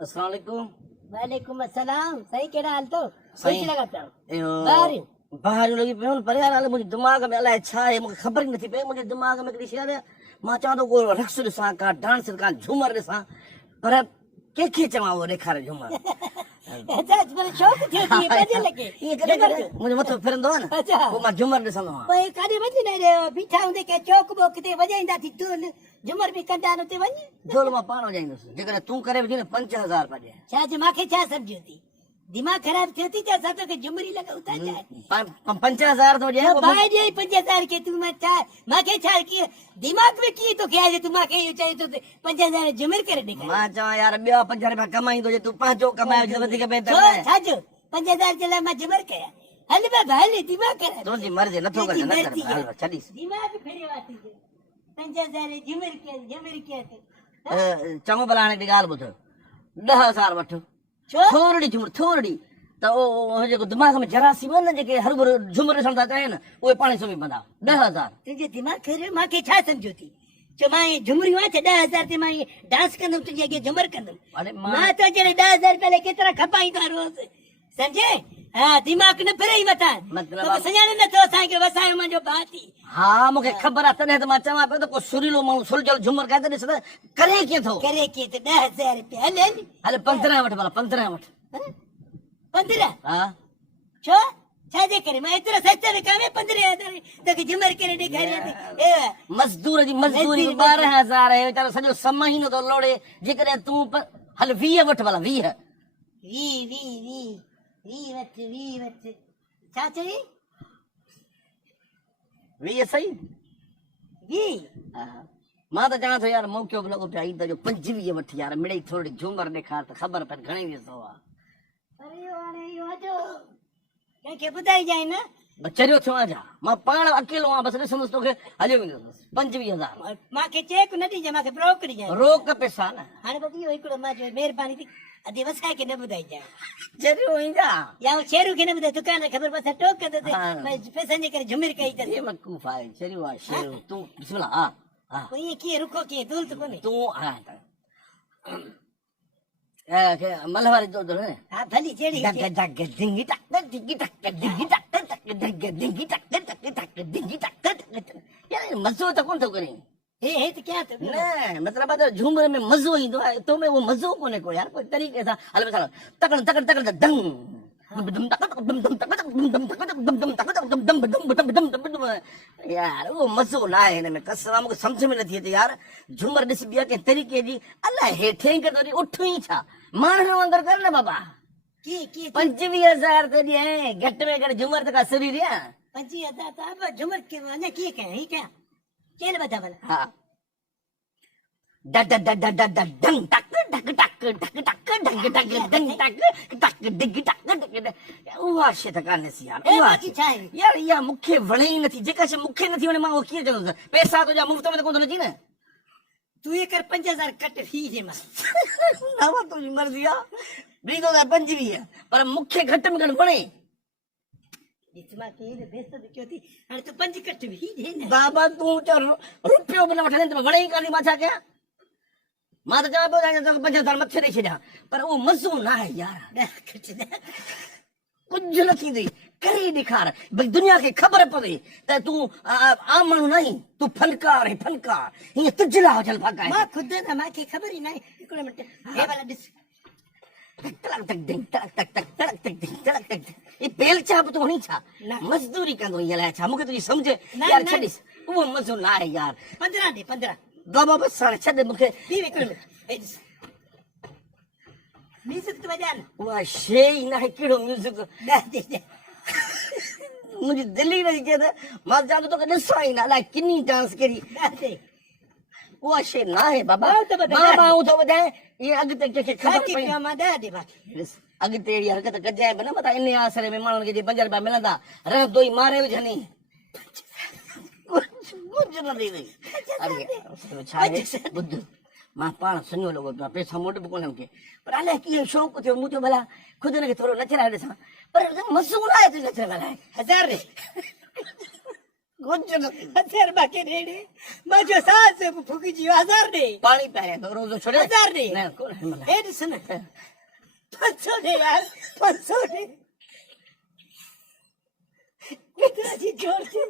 अस्सलामुअलैकुम। वालेकुम अस्सलाम। सही केड़ा हाल तो सही लगाता बाहर बाहर लगी पे पर यार हाल मुझे दिमाग में अलाए छा है मुझे खबर ही नथी पे मुझे दिमाग में कड़ी शय मां चाह तो को रक्स ॾिसां का डांस का झूमर ॾिसां पर के चवां वो ॾेखारे झूमर अच्छा पर शौक थियो थी बजे लगे ये करे मुझे मथो फिरंदो आहे न अच्छा वो मां झूमर ॾिसंदो आहियां कोई काॾे वञी न रे बीठा हूंदे के चौक बोक ते वजाईंदा थी धूल झुमर भी कंदा न ते वञ ढोल मां पाण वजाईंदुसि जेकॾहिं तूं करे विझी न 5000 रुपया ॾे छा जे माखे छा सम्झो थी दिमाग खराब थियो थी छा सातो के झुमरी लगाऊ था छा 5000 तो ॾे भाई जे 5000 के तू मैं छा माखे छा की दिमाग में की तो क्या है तू माखे यो चाहे तो 5000 झुमर करे ॾेखार मां चवां यार ॿिया 5 रुपया कमाईंदो जे तू पंहिंजो कमायो जे वधीक बेहतर छो आहे छा जो 5000 जे लाइ मां झुमर कया हल बाबा हल दिमाग खराब तुंहिंजी मर्ज़ी नथो करे न कर हल छॾीस दिमाग फेरियो आहे 5000 झुमर के चङो भला हाणे हिकड़ी ॻाल्हि ॿुध 10000 वठ छो थोरड़ी झुमर थोरड़ी त ओ जेको दिमाग में जरासीम न जेके हर भर झुमर ॾिसण था चाहिनि उहे पाण सुम्ही पवंदा 10000 तुझे दिमाग फेरियो माखे छा सम्झो थी जो मां झुमरियूं आहे 10000 ते मां डांस कंदम तुझे अॻे झुमर कंदम अरे मां तो जड़े 10000 पहले केतरा खपाईंदा रोज समझे हां दिमाग न फेरई वता मतलब तो सञाणे न तो असां के वसायो मुंहिंजो भाती हा मूंखे ख़बर आहे तॾहिं त मां चवां पियो त को सुरीलो माण्हू सुलझल झुमर काए त ॾिस त करे कीअं थो करे के त 10000 रुपया हल हल हल 15 वठ भला 15 वठ 15 हा छो छा जे करे मां एतिरा सस्ते में कामे 15000 तोखे झुमर करे ॾेखारियां थी मजदूर जी मजदूरी 12000 है वीचारो सॼो महीनो तो लोड़े जेकॾहिं तूं हल 20 वठ भला 20 वी वठ छा चई 20 सही वी मां त चवां थो यार मौक़ो बि लॻो पिया ई त जो 25 वठ यार मिड़ई थोरी झूमर ॾेखार त ख़बर पए घणे वियो आहे अरे हाणे इहो अचो कंहिंखे ॿुधाई जाए न चरियो थियो आहियां मां पाण अकेलो आहियां बसि ॾिसंदुसि तोखे हलियो वेंदुसि 25000 मांखे चेक न ॾिजां मांखे ब्रोक ॾिजां रोक पैसा न हाणे बस इहो हिकिड़ो मां चयो महिरबानी थी अधे वसाए खे न ॿुधाई जाए चरियो ईंदा या शेरू खे न ॿुधाए दुकान ख़बर बस टोक कंदो हाँ। पैसनि जे करे झुमिर कई अथसि ये मकूफ़ आहे चरियो आहे शेरू तूं बिस्मिल्लाह हा हा पोइ ईअं कीअं रुखो कीअं दूल त कोन्हे तूं हा मलवारी तो ने हा भली जहिड़ी डग डग डिंगी टक डिंगी टक डिंगी टक टक डग डिंगी टक टक टक डिंगी टक टक यार मज़ो त कोन थो करे हे त क्या तो न मतलब है झूमर में मज़ो ईंदो आहे तो में वो मज़ो कोने को यार कोई तरीक़े सां हल मिसाल तकड़ तकड़ तकड़ दंग यार वो मज़ो ना है इनमें कसम मूंखे सम्झ में नथी अचे यार झूमर ॾिस ॿिया कंहिं तरीक़े जी अलाए हेठे कर वरी उठ ई छा माण्हुनि वांगुरु कर न बाबा की 25000 ते ॾिए घटि में घटि झूमर त का सिरी ॾियां 25000 त अब झुमर के अञा कीअं कयां ही कयां केर बता भला हा डग डग डग डग डग डंग टक टक टक टक टक डंग डग डंग टक टक डिग टक डग उहा शइ त कान्हे सी यार उहा बाक़ी छा आहे यार इहा मूंखे वणे ई नथी जेका शइ मूंखे नथी वणे मां उहो कीअं कंदुसि पैसा तुंहिंजा मुफ़्त में त कोन थो अची न तू ये कर 5000 कट फी जे मां नव तुंहिंजी मर्ज़ी आहे ॿी 25 पर मूंखे घटि में घटि वणे मां केर बेइज्जत कयो थी हाणे तू 5 कट भी दे न बाबा तूं रुपयो बि न वठंदे त वणे ई कान्हे मां छा कयां मां त चवां पियो 5000 मथे ॾेई छॾियां पर उहो मज़ो न आहे यार कुझु न थींदी करे ॾेखार भई दुनिया खे ख़बर पवे त तूं आम माण्हू न आहीं तूं फनकार आहे फनकार हीअं तुंहिंजे लाइ हुजनि फक आहे मां खुद ना मांखे ख़बर ई न आहे हिकिड़ो मिंट हे वाला ॾिस बेल छा बि तूं हणी छा मज़दूरी कंदो ईअं अलाए छा मूंखे तुंहिंजी सम्झ यार छॾीस उहो मज़ो न आहे यार 15 दे 15 बाबा बसि हाणे छॾ मूंखे हिकिड़ो मिंट हे ॾिस म्यूज़िक तो बजा न उहा शइ ई न आहे कहिड़ो म्यूज़िक दे मुंहिंजी दिलि ई नथी थिए त मां चवां थो तोखे ॾिसां ई न अलाए किनी डांस कहिड़ी दे उहा शइ न आहे बाबा त ॿुधाए। बाबा आऊं थो ॿुधाए इहे अॻिते कंहिंखे ख़बर बाक़ी पई पिया मां 10 दे बाक़ी ॾिस अॻिते अहिड़ी हरकत कजाए बि न मथां इन आसरे में माण्हुनि खे जे 5 रुपया मिलंदा रहंदो ई मारे विझनि कुझु न थी छा आहे ॿुध मां पाण सुञो लॻो पियो पैसा मोट बि कोन्हे मूंखे पर अलाए कीअं शौक़ु थियो मूं चयो भला ख़ुदि हुनखे थोरो नचराए ॾिसां पर मज़ो न आहे तुंहिंजे नचण ॻाल्हाए 1000 दे कुछ न हजार बाकी रेड़े मां जो सास फूकी जी 1000 दे पानी पहले तो रोज छोड़े 1000 दे नहीं कौन है मला ए सुन 500 दे यार 500 दे कितना जी जोर से